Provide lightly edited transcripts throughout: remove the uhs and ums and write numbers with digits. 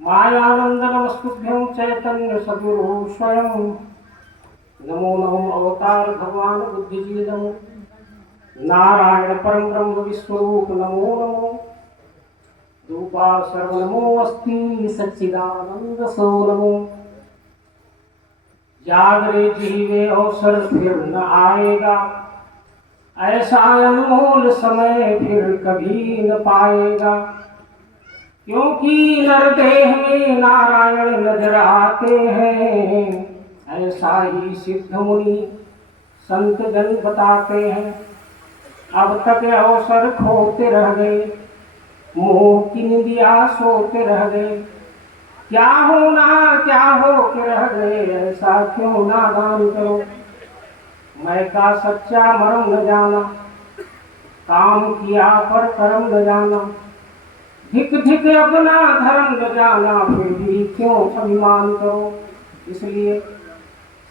मायानंद नमस्तुभ्यं चैतन्य सद्गुरु स्वयं। नमो नमो अवतार भगवान बुद्धिजी नमो। नारायण परम ब्रह्म विश्वरूप नमो नमो। रूपा सर्व नमो अस्ति सच्चिदानंद सो नमो। जागरे जीवे अवसर फिर न आएगा, ऐसा अनमोल समय फिर कभी न पाएगा। क्योंकि नरदेह में नारायण नजर आते हैं, ऐसा ही सिद्ध मुनि संत जन बताते हैं। अब तक अवसर खोते रह गए, मोह की निंदिया सोते रह गए। क्या होना क्या हो के रह गए, ऐसा क्यों नादान करो। मैं का सच्चा मरम न जाना, काम किया पर कर्म न जाना। धिक धिक अपना धर्म न जाना, फिर भी क्यों अभिमान करो। इसलिए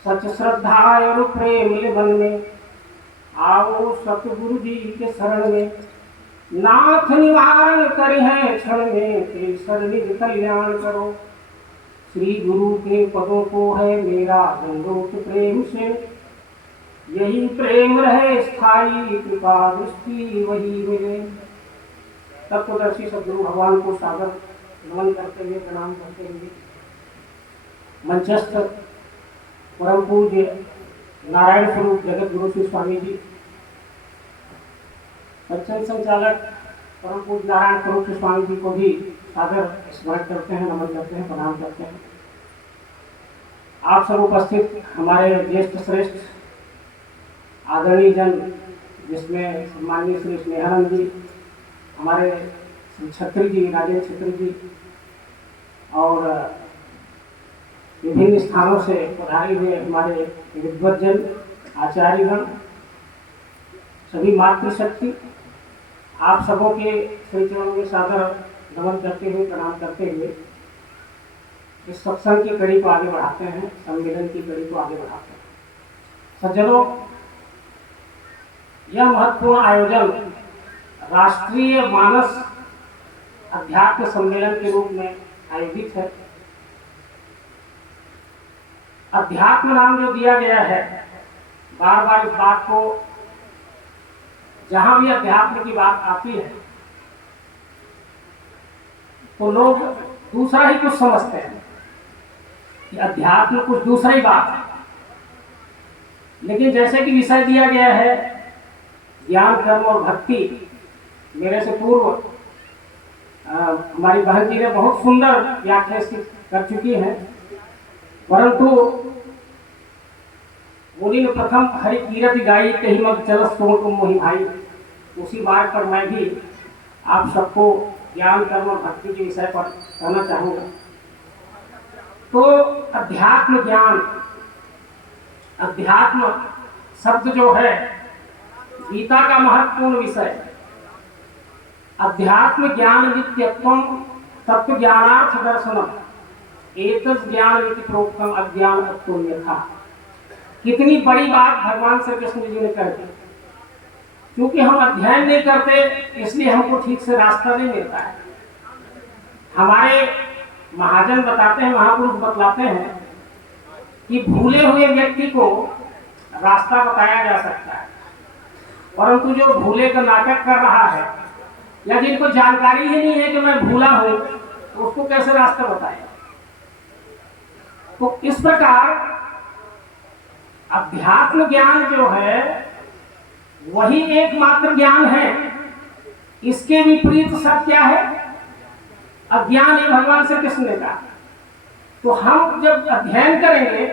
सच श्रद्धा और प्रेम मन में आओ सतगुरु जी के शरण में। नाथ निवारण कर है क्षण में, केसर निज कल्याण करो। श्री गुरु के पदों को है मेरा दंडोत प्रेम से, यही प्रेम रहे स्थायी कृपा दृष्टि वही मिले। तत्वदर्शी सदगुरु भगवान को सादर नमन करते हुए प्रणाम करते हुए मंचस्थ परम पूज्य नारायण स्वरूप जगत गुरु श्री स्वामी जी, सत्संग संचालक परम पूज्य नारायण स्वरूप श्री स्वामी जी को भी सादर स्मरण करते हैं, नमन करते हैं, प्रणाम करते हैं। आप सब उपस्थित हमारे ज्येष्ठ श्रेष्ठ आदरणीय जन, जिसमें सम्माननीय श्री स्नेहानंद जी, हमारे छत्री जी, राजेंद्र छत्री जी, और विभिन्न स्थानों से पधारे हुए हमारे विद्वज्जन आचार्यगण, सभी मातृशक्ति, आप सबों के श्री चरणों में सादर नमन करते हुए प्रणाम करते हुए इस सत्संग की कड़ी को आगे बढ़ाते हैं, सम्मेलन की कड़ी को आगे बढ़ाते हैं। सज्जनों, यह महत्वपूर्ण आयोजन राष्ट्रीय मानस अध्यात्म सम्मेलन के रूप में आयोजित है। अध्यात्म नाम जो दिया गया है, बार बार इस बात को, जहां भी अध्यात्म की बात आती है तो लोग दूसरा ही कुछ समझते हैं कि अध्यात्म कुछ दूसरा ही बात है। लेकिन जैसे कि विषय दिया गया है ज्ञान कर्म और भक्ति, मेरे से पूर्व हमारी बहन जी ने बहुत सुंदर व्याख्या इसकी कर चुकी हैं। परंतु मुनि ने प्रथम हरि कीरति गाई, कहीं मग चल सोम तुम मोहि भाई। उसी बात पर मैं भी आप सबको ज्ञान कर्म और भक्ति के विषय पर कहना चाहूंगा। तो अध्यात्म ज्ञान, अध्यात्म शब्द जो है गीता का महत्वपूर्ण विषय। अध्यात्म ज्ञान नित्यत्वम तत्व ज्ञानार्थ दर्शनम एतद् ज्ञान विधि प्रोक्तम अज्ञान अत्तुन्यथा। कितनी बड़ी बात भगवान श्री कृष्ण जी ने कह दी। क्योंकि हम अध्ययन नहीं करते, इसलिए हमको ठीक से रास्ता नहीं मिलता है। हमारे महाजन बताते हैं, महापुरुष बतलाते हैं कि भूले हुए व्यक्ति को रास्ता बताया जा सकता है, परंतु जो भूले का नाटक कर रहा है या जिनको जानकारी ही नहीं है कि मैं भूला हूं, तो उसको कैसे रास्ता बताएगा। तो इस प्रकार अध्यात्म ज्ञान जो है वही एकमात्र ज्ञान है। इसके विपरीत सब क्या है? अज्ञान है, भगवान श्री कृष्ण ने कहा। तो हम जब अध्ययन करेंगे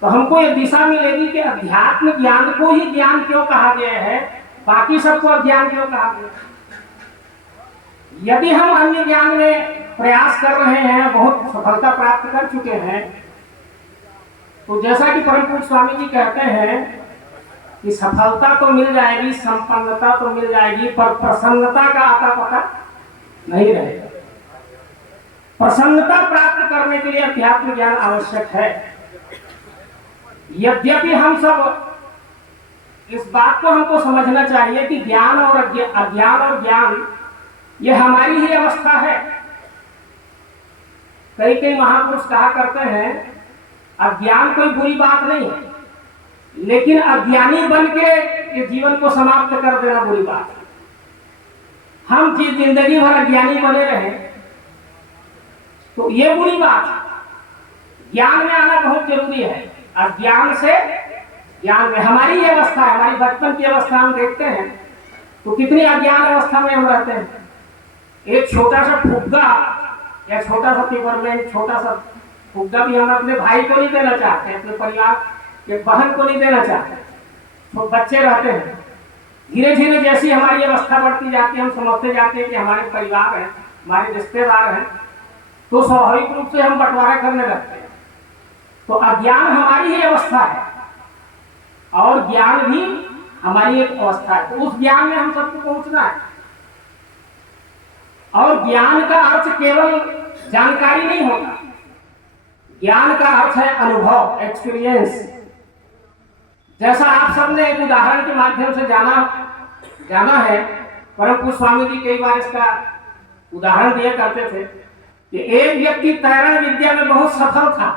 तो हमको ये दिशा मिलेगी कि अध्यात्म ज्ञान को ही ज्ञान क्यों कहा गया है, बाकी सबको अज्ञान क्यों कहा गया। यदि हम अन्य ज्ञान में प्रयास कर रहे हैं, बहुत सफलता प्राप्त कर चुके हैं, तो जैसा कि परम पूज्य स्वामी जी कहते हैं कि सफलता तो मिल जाएगी, संपन्नता तो मिल जाएगी, पर प्रसन्नता का आता पता नहीं रहेगा। प्रसन्नता प्राप्त करने के लिए अध्यात्म ज्ञान आवश्यक है। यद्यपि हम सब इस बात को हमको समझना चाहिए कि ज्ञान और अज्ञान, और ज्ञान ये हमारी ही अवस्था है। ये हमारी ही अवस्था है। कई कई महापुरुष कहा करते हैं अज्ञान कोई बुरी बात नहीं है, लेकिन अज्ञानी बन के ये जीवन को समाप्त कर देना बुरी बात है। हम जिंदगी भर अज्ञानी बने रहे तो ये बुरी बात है। ज्ञान में आना बहुत जरूरी है। अज्ञान से ज्ञान में हमारी ये अवस्था है, हमारी बचपन की अवस्था हम देखते हैं तो कितनी अज्ञान अवस्था में हम रहते हैं। एक छोटा सा फुग्गा या छोटा सा पेपरमेंट, छोटा सा फुग्गा भी हम अपने भाई को नहीं देना चाहते, अपने परिवार के बहन को नहीं देना चाहते। तो बच्चे रहते हैं, धीरे धीरे जैसी हमारी अवस्था बढ़ती जाती है हम समझते जाते हैं कि हमारे परिवार है, हमारे रिश्तेदार हैं, तो स्वाभाविक रूप से हम बंटवारा करने लगते हैं। तो अज्ञान हमारी ही अवस्था है और ज्ञान भी हमारी एक अवस्था है। तो उस ज्ञान में हम सबको पहुंचना है। और ज्ञान का अर्थ केवल जानकारी नहीं होता, ज्ञान का अर्थ है अनुभव, एक्सपीरियंस। जैसा आप सबने एक उदाहरण के माध्यम से जाना है, परम पूज्य स्वामी जी कई बार इसका उदाहरण दिया करते थे कि एक व्यक्ति तैरण विद्या में बहुत सफल था,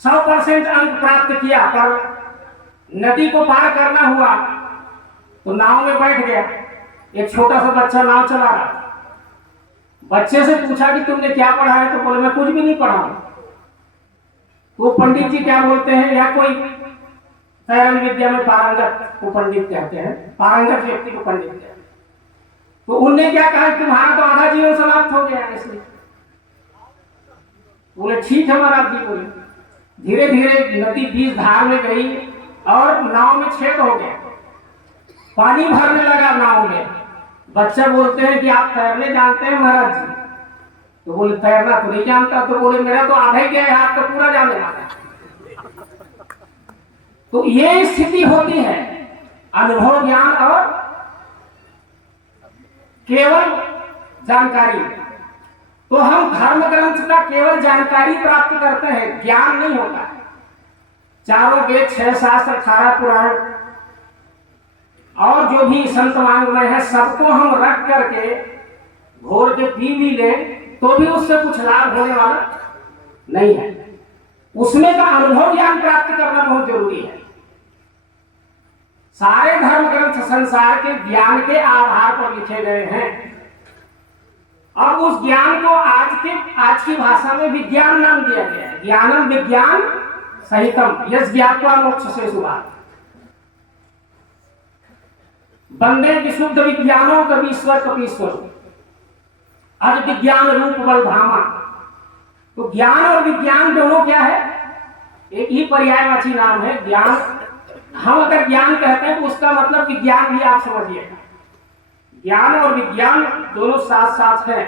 100% अंक प्राप्त किया, पर नदी को पार करना हुआ तो नाव में बैठ गया। एक छोटा सा बच्चा नाव चला रहा था। बच्चे से पूछा कि तुमने क्या पढ़ा है? तो बोले मैं कुछ भी नहीं पढ़ा हूं। तो पंडित जी क्या बोलते हैं, या कोई तैरण विद्या में पारंगत को पंडित कहते हैं, पारंगत व्यक्ति को पंडित कहते हैं। तो उनने क्या कहा, तुम्हारा तो आधा जीवन समाप्त हो गया इसलिए। बोले ठीक है महाराज जी। बोले धीरे धीरे नदी बीच धार में गई और नाव में छेद हो गया, पानी भरने लगा नाव में। बच्चा बोलते हैं कि आप तैरने जानते हैं महाराज जी? तो बोले तैरना तो नहीं जानता। तो बोले मेरा तो आधा ही गया, हाथ तो पूरा जाने वाला। तो ये स्थिति होती है अनुभव ज्ञान और केवल जानकारी। तो हम धर्म ग्रंथ का केवल जानकारी प्राप्त करते हैं, ज्ञान नहीं होता है। चारों वेद, 6 शास्त्र, 18 पुराण और जो भी संत वांग्मय है, सबको हम रख करके घोर के पी भी ले तो भी उससे कुछ लाभ होने वाला नहीं है। उसमें का अनुभव ज्ञान प्राप्त करना बहुत जरूरी है। सारे धर्म ग्रंथ संसार के ज्ञान के आधार पर लिखे गए हैं। अब उस ज्ञान को आज की भाषा में विज्ञान नाम दिया गया है। ज्ञानम विज्ञान सहितम यस ज्ञात्वा मोक्ष से शुभात् वंदे विशुद्ध विज्ञानों कवीश्वर कपीश्वर अज विज्ञान रूप बल धामा। तो ज्ञान और विज्ञान दोनों क्या है? एक ही पर्यायवाची नाम है ज्ञान। हम अगर ज्ञान कहते हैं तो उसका मतलब विज्ञान भी आप समझिएगा। ज्ञान और विज्ञान दोनों साथ साथ है।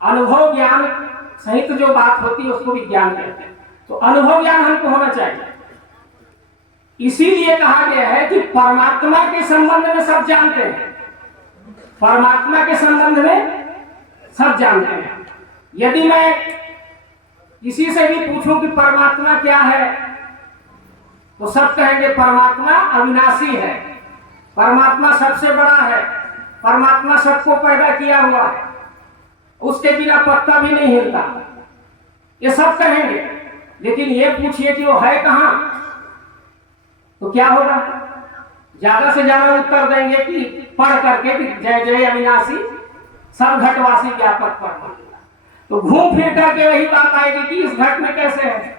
अनुभव ज्ञान सहित जो बात होती है उसको विज्ञान कहते हैं। तो अनुभव ज्ञान हमको होना चाहिए। इसीलिए कहा गया है कि परमात्मा के संबंध में सब जानते हैं, परमात्मा के संबंध में सब जानते हैं। यदि मैं किसी से भी पूछूं कि परमात्मा क्या है तो सब कहेंगे परमात्मा अविनाशी है, परमात्मा सबसे बड़ा है, परमात्मा सबको पैदा किया हुआ है, उसके बिना पत्ता भी नहीं हिलता, ये सब कहेंगे। लेकिन ये पूछिए कि वो है कहां, तो क्या होगा? ज्यादा से ज्यादा उत्तर देंगे कि पढ़ करके कि जय जय अविनाशी सब घटवासी व्यापक परमात्मा। तो घूम फिर करके वही बात आएगी कि इस घट में कैसे है।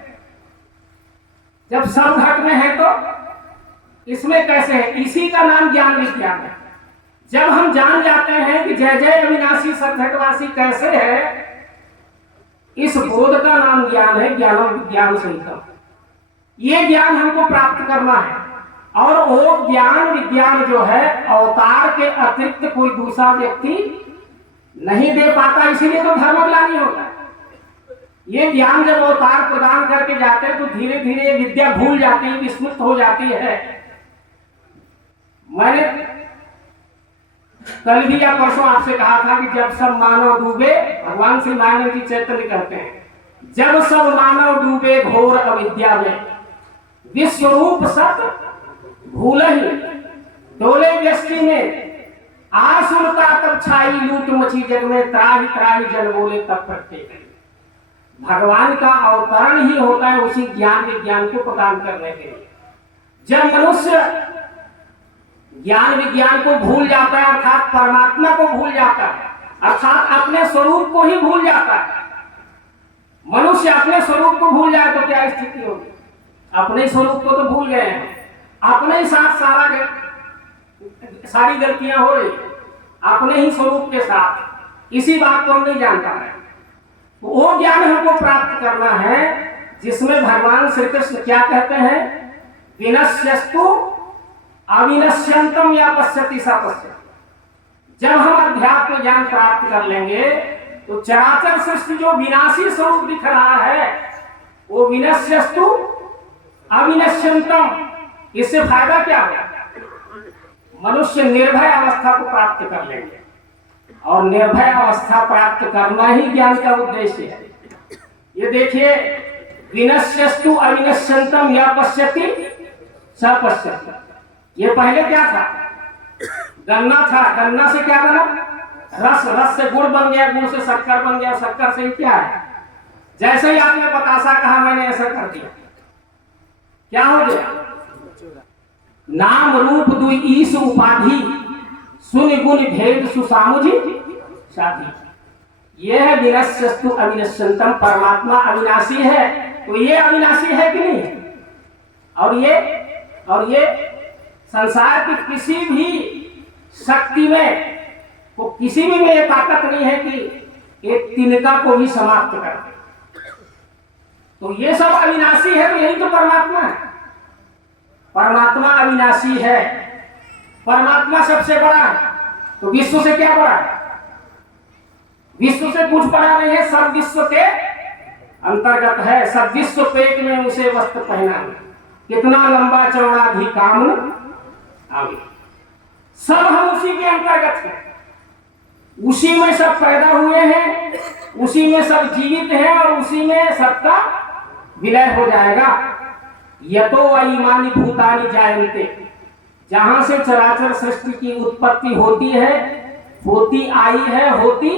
जब सब घट में है तो इसमें कैसे है? इसी का नाम ज्ञान विज्ञान है। जब हम जान जाते हैं कि जय जय अविनाशी सब घटवासी कैसे है, इस बोध का नाम ज्ञान है, ज्ञानम विज्ञान सहितम। ये ज्ञान हमको प्राप्त करना है। और वो ज्ञान विज्ञान जो है अवतार के अतिरिक्त कोई दूसरा व्यक्ति नहीं दे पाता, इसीलिए तो धर्मग्लानि होता है। ये ज्ञान जब अवतार प्रदान करके जाते हैं तो धीरे धीरे विद्या भूल जाती है, विस्मृत हो जाती है। मैंने कल भी या परसों आपसे कहा था कि जब सब मानव डूबे, भगवान श्री नारायण जी चैतन्य कहते हैं, जब सब मानव डूबे घोर अविद्या में, विश्वरूप सत भूल ही डोले व्यष्टि में, आसुरता तब छाई लूट मची जग में, त्राहि त्राहि जन बोले तब प्रत्येक। भगवान का अवतरण ही होता है उसी ज्ञान विज्ञान को प्रदान करने के लिए। जब मनुष्य ज्ञान विज्ञान को भूल जाता है, अर्थात परमात्मा को भूल जाता है, अर्थात अपने स्वरूप को ही भूल जाता है। मनुष्य अपने स्वरूप को भूल जाए तो क्या स्थिति होगी? अपने स्वरूप को तो भूल गए हैं, अपने ही साथ सारी गलतियां हो रही, अपने ही स्वरूप के साथ। इसी बात को हम नहीं जानता है। तो वो ज्ञान हमको प्राप्त करना है जिसमें भगवान श्री कृष्ण क्या कहते हैं, विनश्यस्तु अविनश्यंतम या पश्यति सा पश्यति। जब हम अध्यात्म ज्ञान प्राप्त कर लेंगे तो चराचर सृष्टि जो विनाशी स्वरूप दिख रहा है वो विनश्यस्तु अविनश्यंतम, इससे फायदा क्या होगा? मनुष्य निर्भय अवस्था को प्राप्त कर लेंगे, और निर्भय अवस्था प्राप्त करना ही ज्ञान का उद्देश्य है। ये देखिए, विनश्यस्तु अविनश्यंतम या पश्यति स पश्यति। ये पहले क्या था? गन्ना था, गन्ना से क्या बना? रस, रस से गुड़ बन गया, गुड़ से शक्कर बन गया, शक्कर से क्या है? जैसे ही आपने बतासा कहा मैंने ऐसा कर दिया, क्या हो गया? नाम रूप दुई ईश उपाधि, सुनि गुण भेद सुसामुझि साधी। यह है विनश्यस्तु अविनश्यंतम। परमात्मा अविनाशी है, तो ये अविनाशी है कि नहीं? और ये संसार की किसी भी शक्ति में, तो किसी भी में ये ताकत नहीं है कि एक तिनका को भी समाप्त कर दे। तो ये सब अविनाशी है, तो यही तो परमात्मा है। परमात्मा अविनाशी है, परमात्मा सबसे बड़ा है, तो विश्व से क्या बड़ा है? विश्व से कुछ बड़ा नहीं है, सब विश्व के अंतर्गत है। सब विश्व पेट में उसे वस्त्र पहना है, कितना लंबा चौड़ा भी काम आगे। सब हम उसी के अंतर्गत हैं, उसी में सब पैदा हुए हैं, उसी में सब जीवित हैं, और उसी में सबका विलय हो जाएगा। यतो अईमानि भूतानि जायन्ते, जहां से चराचर सृष्टि की उत्पत्ति होती है, होती आई है, होती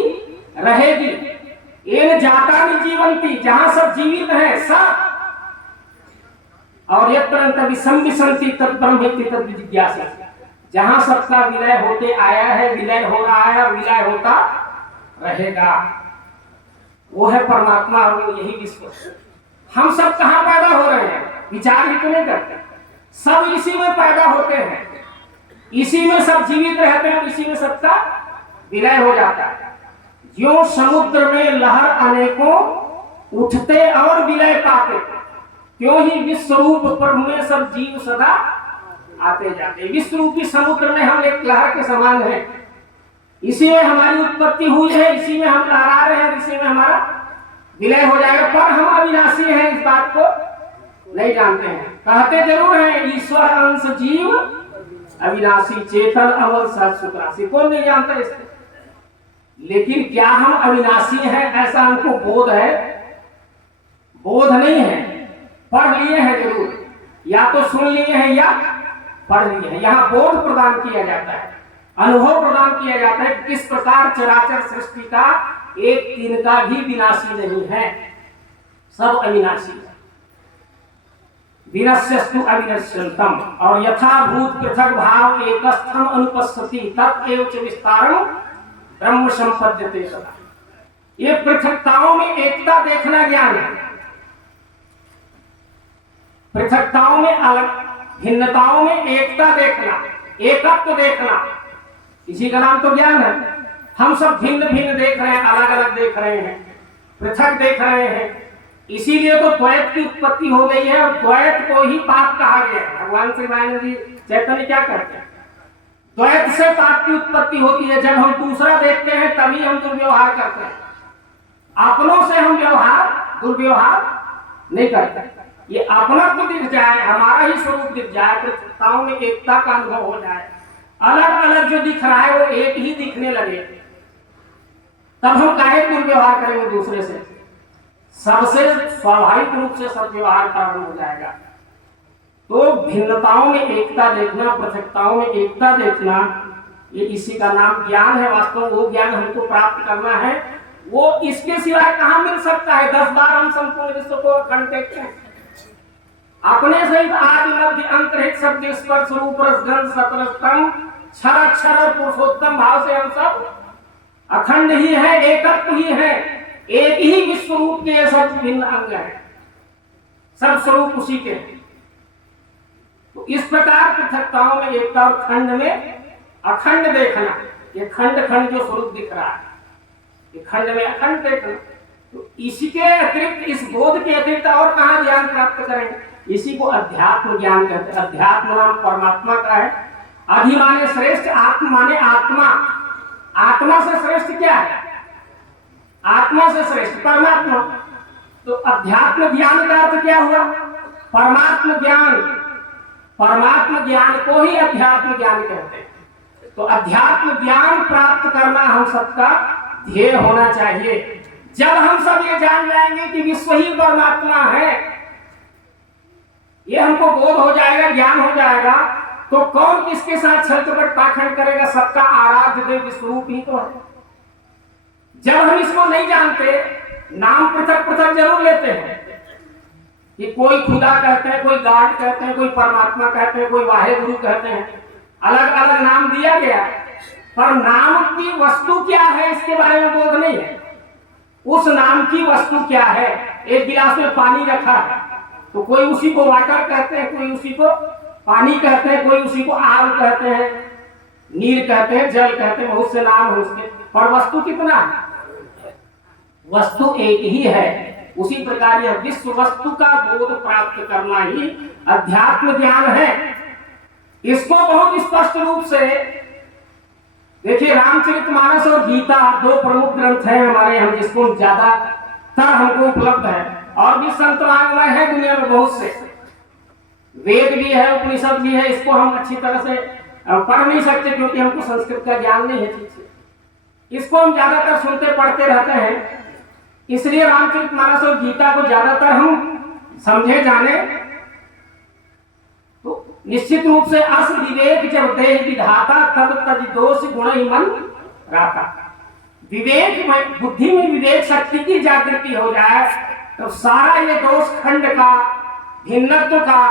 रहेगी। एन जातानि जीवन्ति, जहां सब जीवित हैं सब, और यत्र विसंति तद्ब्रह्मेति तद्विजिज्ञासा, जहां सबका विलय होते आया है, विलय हो रहा है और विलय होता रहेगा, वो है परमात्मा, और यही विश्व। हम सब कहां पैदा हो रहे हैं? विचार ही तो नहीं करते। सब इसी में पैदा होते हैं, इसी में सब जीवित रहते हैं, इसी में सबका विलय हो जाता है। जो समुद्र में लहर अनेकों उठते और विलय पाते, क्यों ही विश्वरूप प्रभु में सब जीव सदा आते जाते। विश्वरूपी समुद्र में हम एक लहर के समान हैं, इसी में हमारी उत्पत्ति हुई है, इसी में हम लहरा रहे हैं, इसी में हमारा विलय हो जाएगा। पर हम अविनाशी हैं, इस बात को नहीं जानते हैं। कहते जरूर हैं ईश्वर अंश जीव अविनाशी, चेतन अमल सत सुतरासी। कौन नहीं जानता इसको? लेकिन क्या हम अविनाशी हैं ऐसा हमको बोध है? बोध नहीं है, पढ़ लिए हैं जरूर, या तो सुन लिए हैं या पढ़ लिए हैं। यहाँ बोध प्रदान किया जाता है, अनुभव प्रदान किया जाता है किस प्रकार चराचर सृष्टि का एक तिनका भी विनाशी नहीं है, सब अविनाशी है। विनश्यस्तु अविनश्यंतम, और यथाभूत पृथक भाव एकस्थम अनुपस्थिति तत्एव च विस्तारम ब्रह्म संपद्यते सदा। ये पृथकताओं में एकता देखना ज्ञान है, पृथकताओं में अलग, भिन्नताओं में एकता देखना, एकत्व देखना, इसी का नाम तो ज्ञान है। हम सब भिन्न भिन्न देख रहे हैं, अलग अलग देख रहे हैं, पृथक देख रहे हैं, इसीलिए तो द्वैत की उत्पत्ति हो गई है, और द्वैत को ही पाप कहा गया है। भगवान श्री राम जी चैतन्य क्या करते हैं? द्वैत से पाप की उत्पत्ति होती है। जब हम दूसरा देखते हैं तभी हम दुर्व्यवहार करते हैं, अपनों से हम दुर्व्यवहार नहीं करते। ये अपना तो दिख जाए, हमारा ही स्वरूप दिख जाए, पृथकताओं में एकता का अनुभव हो जाए, अलग अलग जो दिख रहा है वो एक ही दिखने लगे, तब हम काहे दुर्व्यवहार करेंगे दूसरे से? सबसे स्वाभाविक रूप से सब व्यवहार कारण हो जाएगा। तो भिन्नताओं में एकता देखना, पृथकताओं में एकता देखना, ये इसी का नाम ज्ञान है। वास्तव वो ज्ञान हमको प्राप्त करना है वो इसके सिवाय कहां मिल सकता है? 10 बार हम संपूर्ण विश्व को अखंड देखते हैं। अपने सहित आदि मध्य अंत रहित शब्द स्पर्श रूप रस गंध सतरस्तम क्षर अक्षर और पुरुषोत्तम भाव से हम सब अखंड ही है, एकत्व ही है, एक ही विश्व रूप के सब भिन्न अंग है, सब स्वरूप उसी के। तो इस प्रकार पृथकताओं में एकता और खंड में अखंड देखना, ये खंड खंड जो स्वरूप दिख रहा है, ये खंड में अखंड देखना। तो इसके अतिरिक्त, इस बोध के अतिरिक्त और कहां ज्ञान प्राप्त करेंगे? इसी को अध्यात्म ज्ञान कहते हैं। अध्यात्म नाम परमात्मा का है। अधि माने श्रेष्ठ, आत्म माने आत्मा। आत्मा से श्रेष्ठ क्या है? आत्मा से श्रेष्ठ परमात्मा। तो अध्यात्म ज्ञान का अर्थ क्या हुआ? परमात्म ज्ञान। परमात्म ज्ञान को ही अध्यात्म ज्ञान कहते हैं। तो अध्यात्म ज्ञान प्राप्त करना हम सबका ध्येय होना चाहिए। जब हम सब ये जान जाएंगे कि विश्व ही परमात्मा है, ये हमको बोध हो जाएगा, ज्ञान हो जाएगा, तो कौन किसके साथ छल कपट पाखंड करेगा? सबका आराध्य देव स्वरूप ही तो है। जब हम इसको नहीं जानते, नाम पृथक पृथक जरूर लेते हैं कि कोई खुदा कहते हैं, कोई गॉड कहते हैं, कोई परमात्मा कहते हैं, कोई वाहेगुरु कहते हैं, अलग अलग नाम दिया गया, पर नाम की वस्तु क्या है इसके बारे में बोध नहीं है। उस नाम की वस्तु क्या है? एक गिलास में पानी रखा है तो कोई उसी को वाटर कहते हैं, कोई उसी को पानी कहते हैं, कोई उसी को आग कहते हैं, नीर कहते हैं, जल कहते हैं, बहुत से नाम है उसके, पर वस्तु कितना है? वस्तु एक ही है। उसी प्रकार यह विश्व वस्तु का बोध प्राप्त करना ही अध्यात्म ज्ञान है। इसको बहुत स्पष्ट रूप से देखिए, रामचरितमानस और गीता दो प्रमुख ग्रंथ हैं हमारे यहाँ, जिसको ज्यादातर हमको उपलब्ध है। और भी संत वाङ्मय है दुनिया में बहुत से, वेद भी है, उपनिषद भी है। इसको हम अच्छी तरह से पढ़ नहीं सकते क्योंकि हमको संस्कृत का ज्ञान नहीं है ठीक से। इसको हम ज्यादातर सुनते पढ़ते रहते हैं, इसलिए रामचरितमानस और गीता को ज्यादातर हम समझे जाने। तो निश्चित रूप से अस विवेक जब देह विधाता, तब तज दोष गुण ही मन राता। विवेक में, बुद्धि में विवेक शक्ति की जागृति हो जाए तो सारा ये दोष खंड का, भिन्नत्व का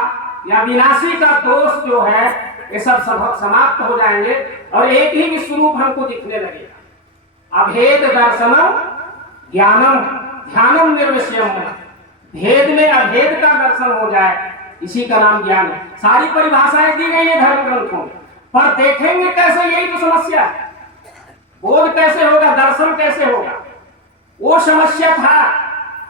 या विनाशी का दोष जो है, ये सब समाप्त हो जाएंगे और एक ही विश्वरूप हमको दिखने लगेगा। अभेद दर्शनम ज्ञानम ध्यानम निर्विषयम। भेद में अभेद का दर्शन हो जाए, इसी का नाम ज्ञान है। सारी परिभाषाएं दी गई है धर्म ग्रंथों में, पर देखेंगे कैसे, यही तो समस्या है। बोध कैसे होगा, दर्शन कैसे होगा, वो समस्या था।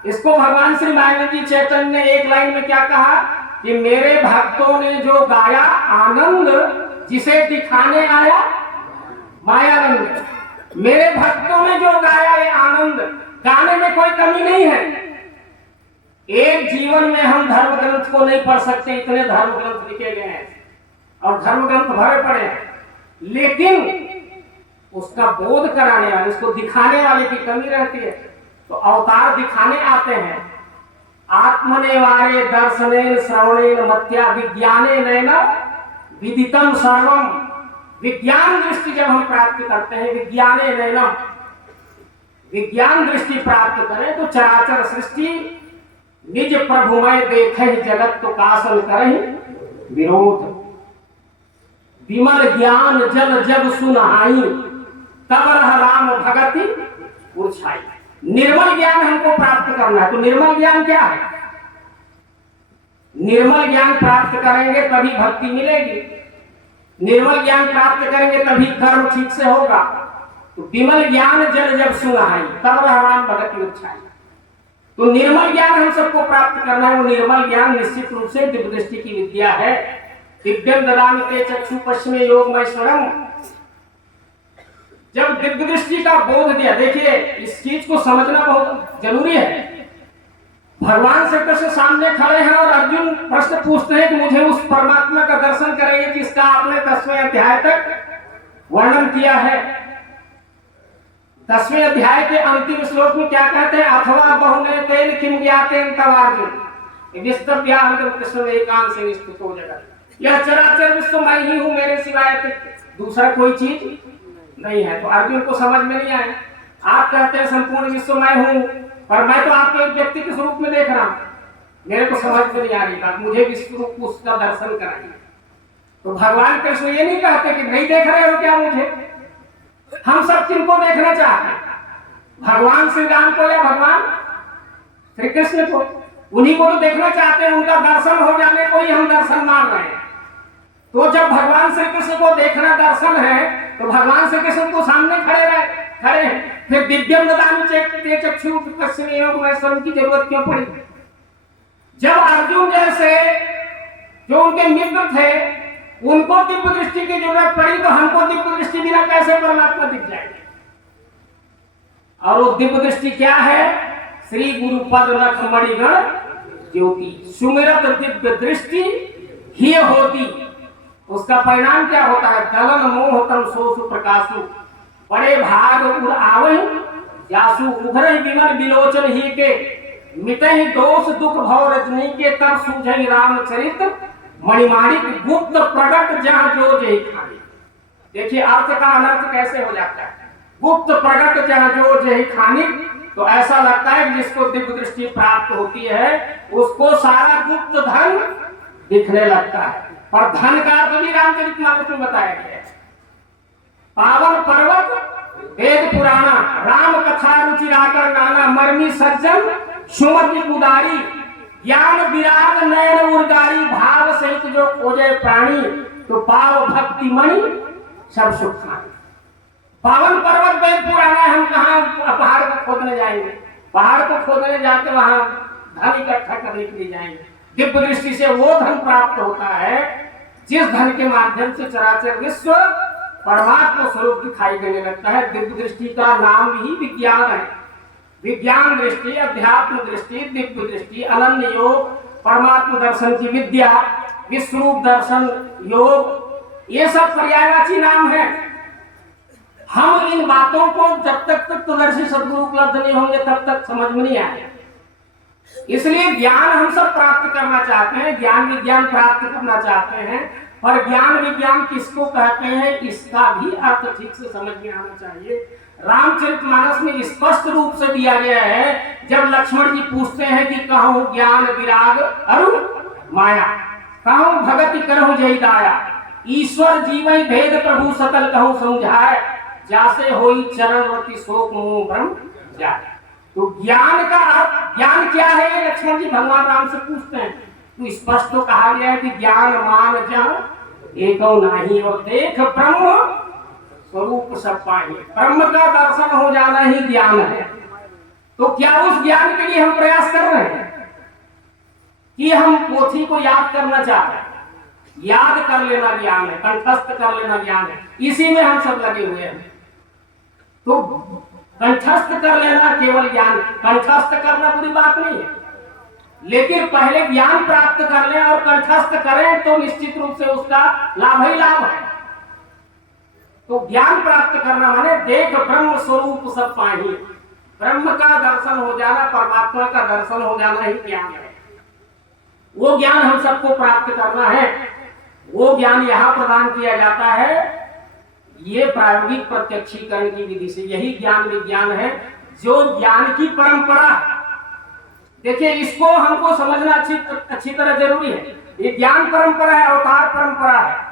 इसको भगवान श्री महावीर जी चैतन्य ने एक लाइन में क्या कहा कि मेरे भक्तों ने जो गाया आनंद, जिसे दिखाने आया मायानंद। मेरे भक्तों ने जो गाया ये आनंद, गाने में कोई कमी नहीं है। एक जीवन में हम धर्म ग्रंथ को नहीं पढ़ सकते, इतने धर्म ग्रंथ लिखे गए हैं और धर्म ग्रंथ भरे पड़े हैं, लेकिन उसका बोध कराने वाले, उसको दिखाने वाले की कमी रहती है। तो अवतार दिखाने आते हैं। आत्मने वारे दर्शनेन श्रवणेन मत्या विज्ञाने नैन विदितम सर्वम। विज्ञान दृष्टि जब हम प्राप्त करते हैं, विज्ञाने नैन, विज्ञान दृष्टि प्राप्त करें तो चराचर सृष्टि निज प्रभुमय देखे जगत तो कासल करहि विरोध। विमल ज्ञान जल जब सुनहाई, तब रह राम भगति उर्छाई। निर्मल ज्ञान हमको प्राप्त करना है। तो निर्मल ज्ञान क्या है? निर्मल ज्ञान प्राप्त करेंगे तभी भक्ति मिलेगी, निर्मल ज्ञान प्राप्त करेंगे तभी कर्म ठीक से होगा। तो विमल ज्ञान जल जब सुनहाई, तब रह राम भगति उर्छाई। तो निर्मल ज्ञान हम सबको प्राप्त करना है। वो निर्मल ज्ञान निश्चित रूप से दिव्य दृष्टि की विद्या है। दिव्यम ददामि ते चक्षु पश्चिमे योगमैश्वरम। जब दिव्य दृष्टि का बोध दिया, देखिए इस चीज को समझना बहुत जरूरी है। भगवान श्री कृष्ण सामने खड़े हैं और अर्जुन प्रश्न पूछते हैं कि मुझे उस परमात्मा का दर्शन कराइए जिसका आपने 10वें अध्याय तक वर्णन किया है। 10वें अध्याय के अंतिम श्लोक में क्या कहते हैं? अथवा बहुने तेन किम ज्ञातेन तव अर्जुन विस्तव्याहृदं कृष्ण एकांत से स्थितो जगत। यह चराचर विश्व मैं ही हूं, मेरे सिवाय दूसरा कोई चीज नहीं है। तो अर्जुन को समझ में नहीं आया। आप कहते हैं संपूर्ण विश्व मैं हूं, पर मैं तो आपको एक व्यक्ति के स्वरूप में देख रहा हूं। मेरे को समझ में नहीं आ रही बात, मुझे विश्व रूप उसका दर्शन कराइए। तो भगवान कृष्ण ये नहीं कहते कि नहीं देख रहे हो क्या मुझे। हम सब किनको देखना चाहते हैं, भगवान श्री राम को या भगवान श्री कृष्ण को? उन्हीं को तो देखना चाहते हैं, उनका दर्शन हो जाने को ही हम दर्शन मान रहे हैं। तो जब भगवान श्री कृष्ण को देखना दर्शन है तो भगवान श्री कृष्ण को सामने खड़े हैं, फिर दिव्यम ददामि चक्षु वैश्वम की जरूरत क्यों पड़ी? जब अर्जुन जैसे जो उनके मित्र थे उनको दिव्य दृष्टि की जरूरत पड़ी, तो हमको दिव्य दृष्टि बिना कैसे परमात्मा दिख जाएंगे? और वो दिव्य दृष्टि क्या है? श्री गुरु पद रख मणिगण ज्योति, सुमिरत दिव्य दृष्टि ही होती। उसका परिणाम क्या होता है? दलन मोह तम सोसु प्रकाशु, बड़े भाग उर आवै जासु, उभरहि विमल विलोचन ही के, मिटहि दोष दुख भव रजनी के, तब सूझहि रामचरित मणिमाणिक, गुप्त प्रगट जहां जो जय खानी। देखिए अर्थ का अनर्थ कैसे हो जाता है। गुप्त प्रगट जहां जो जय खानी, तो ऐसा लगता है जिसको दिव्य दृष्टि प्राप्त होती है उसको सारा गुप्त धन दिखने लगता है। पर धन का अर्थ भी रामचरितमानस में बताया गया है। पावन पर्वत वेद पुराना, राम कथा रुचिराकर नाना, मर्मी सज्जन सुमति पुदारी, ज्ञान विराग नयन उर्गारी, भाव सहित जो खोजे प्राणी, तो पाव भक्ति मणि सब सुख खानी। पावन पर्वत वेद पुराना, हम कहाँ पहाड़ को खोदने जाएंगे? पहाड़ को खोदने जाते वहां धन इकट्ठा करने के लिए जाएंगे। दिव्य दृष्टि से वो धन प्राप्त होता है जिस धन के माध्यम से चराचर विश्व परमात्मा स्वरूप दिखाई देने लगता है। दिव्य दृष्टि का नाम ही विज्ञान है। विज्ञान दृष्टि, अध्यात्म दृष्टि, दिव्य दृष्टि, अनन्य योग, परमात्मा दर्शन की विद्या, विश्वरूप दर्शन योग, ये सब पर्यायवाची नाम है। हम इन बातों को जब तक तत्वदर्शी सद्गुरु उपलब्ध नहीं होंगे तब तक समझ में नहीं आएगा। इसलिए ज्ञान हम सब प्राप्त करना चाहते हैं, ज्ञान विज्ञान प्राप्त करना चाहते हैं, पर ज्ञान विज्ञान किसको कहते हैं इसका भी अर्थ ठीक से समझ में आना चाहिए। रामचरितमानस में स्पष्ट रूप से दिया गया है। जब लक्ष्मण जी पूछते हैं कि कहूं ज्ञान विराग अरु माया, कहूं भगति करहु जय दाया, ईश्वर जीवई भेद प्रभु सकल कहूं समझाए, जासे होई चरणवती शोक मोह ब्रह्म जाए। तो ज्ञान का अर्थ, ज्ञान क्या है ये लक्ष्मण जी भगवान राम से पूछते हैं। तो स्पष्ट तो कहा गया है कि ज्ञान मान जहाँ एको नाही, और देख ब्रह्म स्वरूप सब पाही। ब्रह्म का दर्शन हो जाना ही ज्ञान है। तो क्या उस ज्ञान के लिए हम प्रयास कर रहे हैं कि हम पोथी को याद करना चाह रहे हैं? याद कर लेना ज्ञान है, कंठस्थ कर लेना ज्ञान है, इसी में हम सब लगे हुए हैं। तो कंठस्थ कर लेना केवल ज्ञान, कंठस्थ करना बुरी बात नहीं है, लेकिन पहले ज्ञान प्राप्त कर लें और कंठस्थ करें तो निश्चित रूप से उसका लाभ ही लाभ है। तो ज्ञान प्राप्त करना माने देख ब्रह्म स्वरूप सब पाही, ब्रह्म का दर्शन हो जाना, परमात्मा का दर्शन हो जाना ही ज्ञान है। वो ज्ञान हम सबको प्राप्त करना है। वो ज्ञान यहाँ प्रदान किया जाता है ये प्रायोगिक प्रत्यक्षीकरण की विधि से। यही ज्ञान विज्ञान है जो ज्ञान की परंपरा। देखिए इसको हमको समझना अच्छी तरह जरूरी है। ये ज्ञान परंपरा है, अवतार परंपरा है।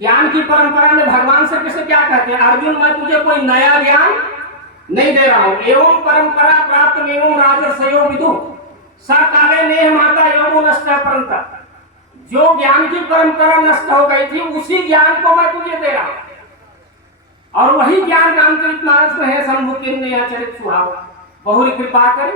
ज्ञान की परंपरा में भगवान से किसे क्या कहते हैं? अर्जुन मैं तुझे कोई नया ज्ञान नहीं दे रहा हूं। एवं परंपरा प्राप्त एवं राजर्षयो विदु सकाले नेह माता एवं नष्ट परंपरा। जो ज्ञान की परंपरा नष्ट हो गई थी उसी ज्ञान को मैं तुझे दे रहा हूं। और वही ज्ञान रामचरितमानस में है। संभुकिन्ने चरित सुहावा बहुरी कृपा कर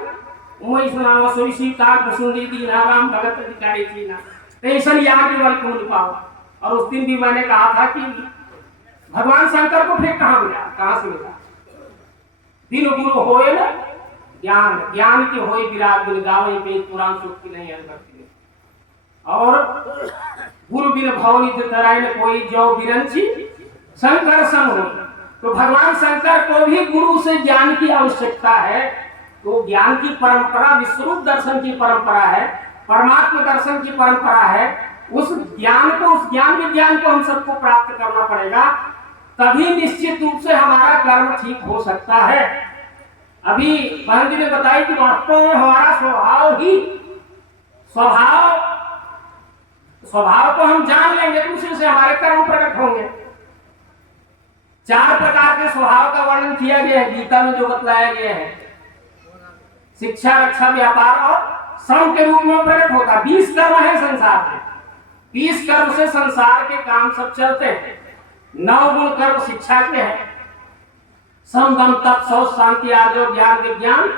उमई सुनावा सोईसी काग सुंदरी दीना राम भगत अधिकारी दीना ऐसा याद केवल कौन पाओ। और उस दिन भी मैंने कहा था कि भगवान शंकर को फिर कहां मिला, कहां से मिला? दिन गुरु होए ना ज्ञान, ज्ञान के होए विराग गुण गावे वेद पुराण सुख की नहीं अनुभव। और गुरु बिन भवनित तरायन कोई जो बिरंची शंकर सन हो। तो भगवान शंकर को भी गुरु से ज्ञान की आवश्यकता है। तो ज्ञान की परंपरा विश्वरूप दर्शन की परंपरा है, परमात्मा दर्शन की परंपरा है। उस ज्ञान को, उस ज्ञान विज्ञान को हम सबको प्राप्त करना पड़ेगा। तभी निश्चित रूप से हमारा कर्म ठीक हो सकता है। अभी बहन जी ने बताई कि वास्तव में हमारा स्वभाव को हम जान लेंगे तो उसी से हमारे कर्म प्रकट होंगे। 4 प्रकार के स्वभाव का वर्णन किया गया है गीता में, जो बतलाया गया है। शिक्षा, रक्षा, व्यापार और श्रम के रूप में प्रकट होता है। 20 कर्म है संसार में। 20 कर्म से संसार के काम सब चलते हैं। 9 गुण कर्म शिक्षा के हैं। सम, दम, तप, शौच, शांति, आर्जव, ज्ञान, विज्ञान,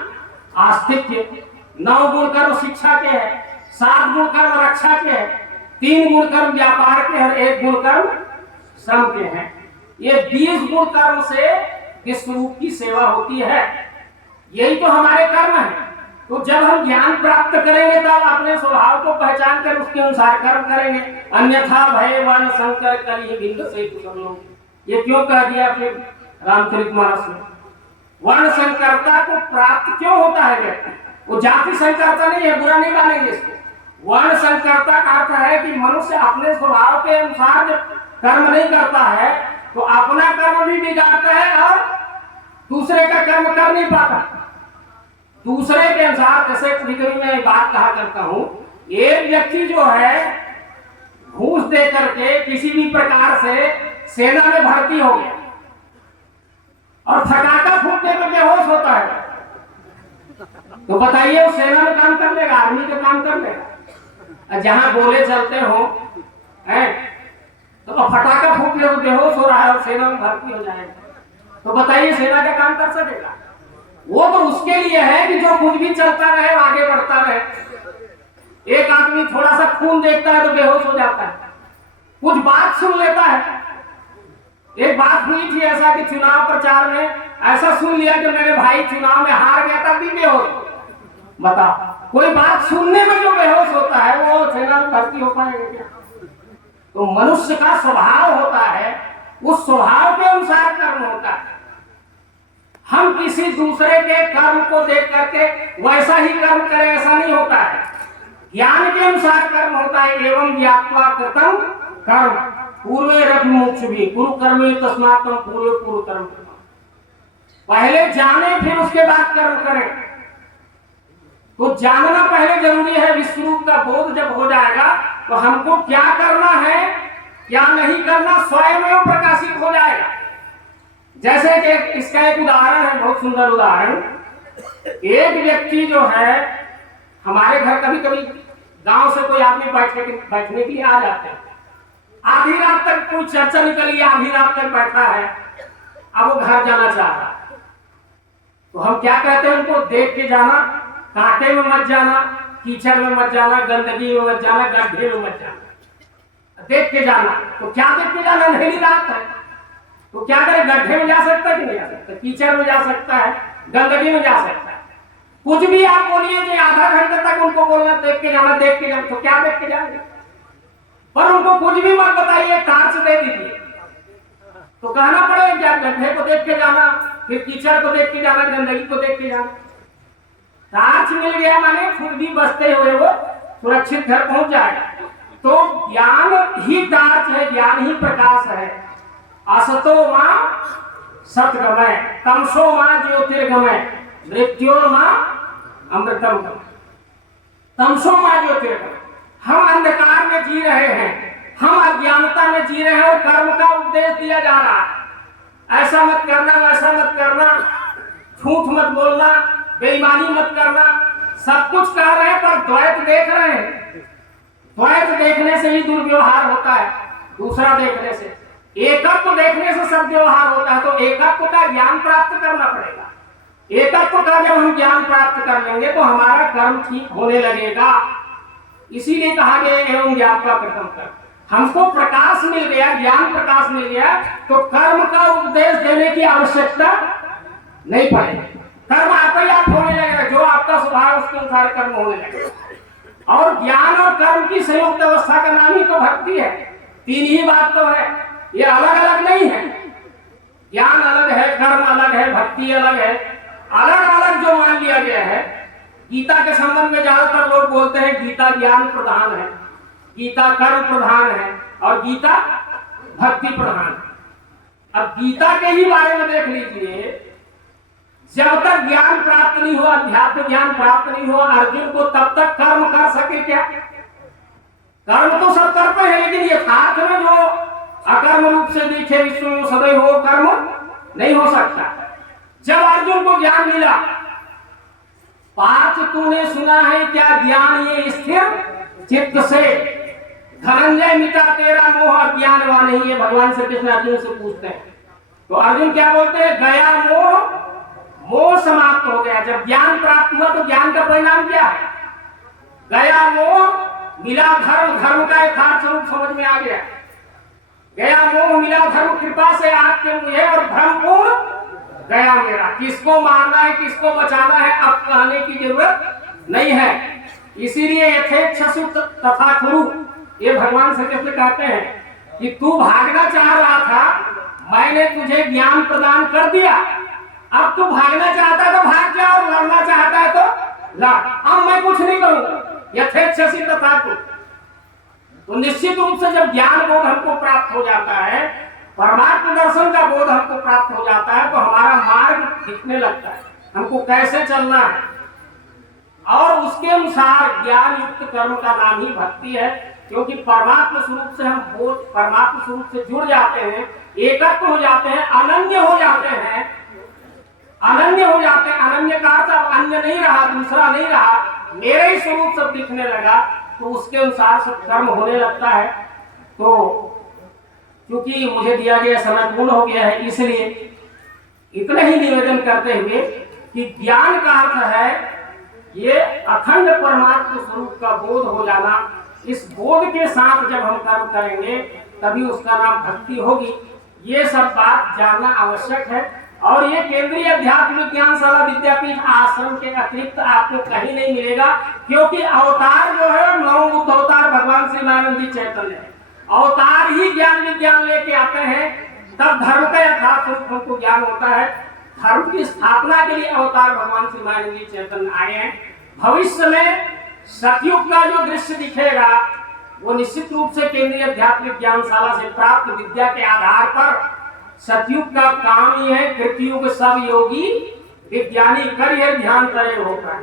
आस्तिक्य। 9 गुण कर्म शिक्षा के हैं। 7 गुण कर्म रक्षा के हैं। 3 गुण कर्म व्यापार के हैं। 1 गुण कर्म श्रम के हैं। ये 20 गुण कर्म से विश्व रूप की सेवा होती है। यही तो हमारे कर्म है। तो जब हम ज्ञान प्राप्त करेंगे तब अपने स्वभाव को पहचान कर उसके अनुसार कर्म करेंगे। अन्यथा भय वर्ण संकर कलि बिंद से कुशल लोग। ये क्यों कह दिया फिर रामचरितमानस में? वर्ण संकरता को प्राप्त क्यों होता है व्यक्ति? वो जाति संकरता नहीं है, बुरा नहीं मानेंगे इसको। वर्ण संकरता का अर्थ है कि मनुष्य अपने स्वभाव के अनुसार जब कर्म नहीं करता है तो अपना कर्म भी बिगाड़ता है और दूसरे का कर्म कर नहीं पाता। दूसरे के अनुसार, जैसे कभी कभी मैं बात कहा करता हूं, एक व्यक्ति जो है घूस दे करके किसी भी प्रकार से सेना में भर्ती हो गया और फटाका फूटने पर बेहोश होता है, तो बताइए वो सेना में काम कर लेगा, आर्मी का काम कर लेगा? जहां गोले चलते हो तो फटाका फूटने पर बेहोश हो रहा है और सेना में भर्ती हो जाएगा, तो बताइए सेना का काम कर सकेगा? वो तो उसके लिए है कि जो कुछ भी चलता रहे, आगे बढ़ता रहे। एक आदमी थोड़ा सा खून देखता है तो बेहोश हो जाता है, कुछ बात सुन लेता है। एक बात हुई थी ऐसा कि चुनाव प्रचार में ऐसा सुन लिया कि मेरे भाई चुनाव में हार गया, तब भी बेहोश। बता, कोई बात सुनने में जो बेहोश होता है वो सेना में भर्ती हो पाएगा क्या? तो मनुष्य का स्वभाव होता है, उस स्वभाव के अनुसार कर्म होता है। हम किसी दूसरे के कर्म को देख करके वैसा ही कर्म करें ऐसा नहीं होता है। ज्ञान के अनुसार कर्म होता है। एवं ज्ञात्वा कृतं कर्म पूर्वे रथ मोक्ष भी गुरु कर्मे तस्मात्म पूर्व पूर्व कर्म। पहले जाने फिर उसके बाद कर्म करें। तो जानना पहले जरूरी है। विश्वरूप का बोध जब हो जाएगा तो हमको क्या करना है क्या नहीं करना स्वयं प्रकाशित हो जाएगा। जैसे कि इसका एक उदाहरण है, बहुत सुंदर उदाहरण। एक व्यक्ति जो है, हमारे घर कभी कभी गांव से कोई आदमी बैठने के लिए आ जाते हैं। आधी रात तक कोई चर्चा निकली, आधी रात तक बैठा है, अब वो घर जाना चाह रहा है। तो हम क्या कहते हैं उनको? देख के जाना, कांटे में मत जाना, कीचड़ में मत जाना, गंदगी में मत जाना, गड्ढे में मत जाना, देख के जाना। तो क्या देख के जाना? अंधेरी रात है तो क्या करे? गड्ढे में जा सकता है कि नहीं जा सकता? कीचड़ में जा सकता है, गंदगी में जा सकता है। कुछ भी आप बोलिए कि आधा घंटे तक उनको बोलना देख के जाना, देख के जाना, तो क्या देख के जाएंगे? पर उनको कुछ भी मत बताइए, टार्च दे दीजिए तो कहना पड़ेगा क्या? गड्ढे को देख के जाना, फिर कीचड़ को देख के जाना, गंदगी को देख के जाना। टार्च मिल गया माने खुद भी बचते हुए वो सुरक्षित घर पहुंच जाएगा। तो ज्ञान ही टार्च है, ज्ञान ही प्रकाश है। असतो मां सतगमय, तमसो मां ज्योतिर्गमय, मृत्योर मां अमृतम गमय। तमसो मां ज्योतिर्गमय, हम अंधकार में जी रहे हैं, हम अज्ञानता में जी रहे हैं और कर्म का उपदेश दिया जा रहा है। ऐसा मत करना, वैसा मत करना, झूठ मत बोलना, बेईमानी मत करना, सब कुछ कह रहे हैं पर द्वैत देख रहे हैं। द्वैत देखने से ही दुर्व्यवहार होता है, दूसरा देखने से। एकत्व देखने से सद्व्यवहार होता है। तो एकत्व का ज्ञान प्राप्त करना पड़ेगा। एकत्व का जब हम ज्ञान प्राप्त कर लेंगे तो हमारा कर्म ठीक होने लगेगा। इसीलिए कहा गया एवं ज्ञात्वा कृतं कर्म। हमको प्रकाश मिल गया, ज्ञान प्रकाश मिल गया तो कर्म का उपदेश देने की आवश्यकता नहीं पड़ेगी। कर्म आप ही आप होने लगेगा, जो आपका स्वभाव उसके अनुसार कर्म होने लगेगा। और ज्ञान और कर्म की संयुक्त अवस्था का नाम ही तो भक्ति है। 3 ही बात तो है, ये अलग अलग नहीं है। ज्ञान अलग है, कर्म अलग है, भक्ति अलग है। अलग अलग जो मान लिया गया है। गीता के संबंध में ज्यादातर लोग बोलते हैं गीता ज्ञान प्रधान है, गीता कर्म प्रधान है और गीता भक्ति प्रधान है। अब गीता के ही बारे में देख लीजिए, जब तक ज्ञान प्राप्त नहीं हुआ, अध्यात्म ज्ञान प्राप्त नहीं हुआ अर्जुन को, तब तक कर्म कर सके क्या? कर्म तो सब करते हैं, लेकिन यथार्थ में जो अकर्म रूप से दिखे विश्व में सदैव हो कर्म नहीं हो सकता। जब अर्जुन को ज्ञान मिला, पार्थ तूने सुना है क्या ज्ञान ये स्थिर चित्त से, धनंजय मिटा तेरा मोह अज्ञान वा नहीं, है भगवान श्री कृष्ण अर्जुन से पूछते हैं। तो अर्जुन क्या बोलते हैं? गया मोह, मोह समाप्त हो गया। जब ज्ञान प्राप्त हुआ तो ज्ञान का परिणाम क्या है? गया मोह, मिला धर्म, धर्म का यथार्थ स्वरूप समझ में आ गया। गया मोह, मिला धर्म, कृपा से आपके मुझे और भ्रम पूर्ण गया मेरा। किसको मारना है, किसको बचाना है, अब कहने की जरूरत नहीं है। इसीलिए यथेच्छसु तथा कुरु, ये भगवान श्री कृष्ण कहते हैं कि तू भागना चाह रहा था, मैंने तुझे ज्ञान प्रदान कर दिया, अब तू भागना चाहता है तो भाग जा, और लड़ना चाहता है तो लड़। अब मैं कुछ नहीं करूंगा। यथेच्छसि तथा कुरु। तो निश्चित रूप से जब ज्ञान बोध हमको प्राप्त हो जाता है, परमात्म दर्शन का बोध हमको प्राप्त हो जाता है, तो हमारा मार्ग दिखने लगता है, हमको कैसे चलना है, और उसके अनुसार ज्ञान युक्त कर्म का नाम ही भक्ति है। क्योंकि परमात्म स्वरूप से हम बोध, परमात्म स्वरूप से जुड़ जाते हैं, एकत्व हो जाते हैं, अनन्य हो जाते हैं। अनन्य हो जाते हैं, अनन्य का अर्थ अब अन्य नहीं रहा, दूसरा नहीं रहा, मेरे ही स्वरूप सब दिखने लगा, तो उसके अनुसार सब कर्म होने लगता है। तो क्योंकि मुझे दिया गया समय पूर्ण हो गया है, इसलिए इतना ही निवेदन करते हुए कि ज्ञान का अर्थ है ये अखंड परमात्म स्वरूप का बोध हो जाना। इस बोध के साथ जब हम कर्म करेंगे तभी उसका नाम भक्ति होगी। ये सब बात जानना आवश्यक है। और ये केंद्रीय अध्यात्म विज्ञानशाला विद्यापीठ आश्रम के अतिरिक्त आपको कहीं नहीं मिलेगा, क्योंकि अवतार जो है नौ बुद्ध अवतार भगवान श्री महानंद जी चैतन्य है। अवतार ही ज्ञान विज्ञान लेके आते हैं, तब धर्म का यथार्थ स्वरूप हमको ज्ञान होता है। धर्म की स्थापना के लिए अवतार भगवान श्री महानंद जी चैतन्य आए हैं। भविष्य में सतयुग का जो दृश्य दिखेगा वो निश्चित रूप से केंद्रीय अध्यात्म विज्ञानशाला से प्राप्त विद्या के आधार पर सतयुग का काम ही है, कृतयुग सब योगी विज्ञानी करिए ध्यान करे होता है।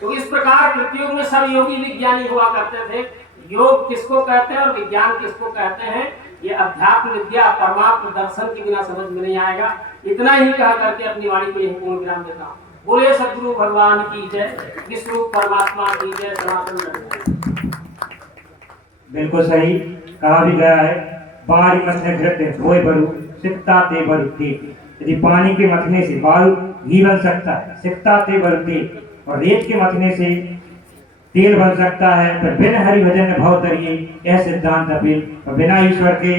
तो इस प्रकार कृतयुग में सब योगी विज्ञानी हुआ करते थे। योग किसको कहते हैं और विज्ञान किसको कहते हैं, ये अध्यात्म विद्या परमात्म दर्शन के बिना समझ में नहीं आएगा। इतना ही कह करके अपनी वाणी को यही पूर्ण विराम देता हूँ। बोले सद्गुरु भगवान की जय, विश्वरूप परमात्मा की जय, सनातन। बिल्कुल सही कहा भी गया है। बारी मथने घृत धोए बरु सिकता ते बरु तेल। यदि पानी के मथने से बारू घी बन सकता है, सिकता ते बरु तेल, और रेत के मथने से तेल बन सकता है, पर बिन हरि भजन भव तरिए, यह सिद्धांत अपील। और बिना ईश्वर के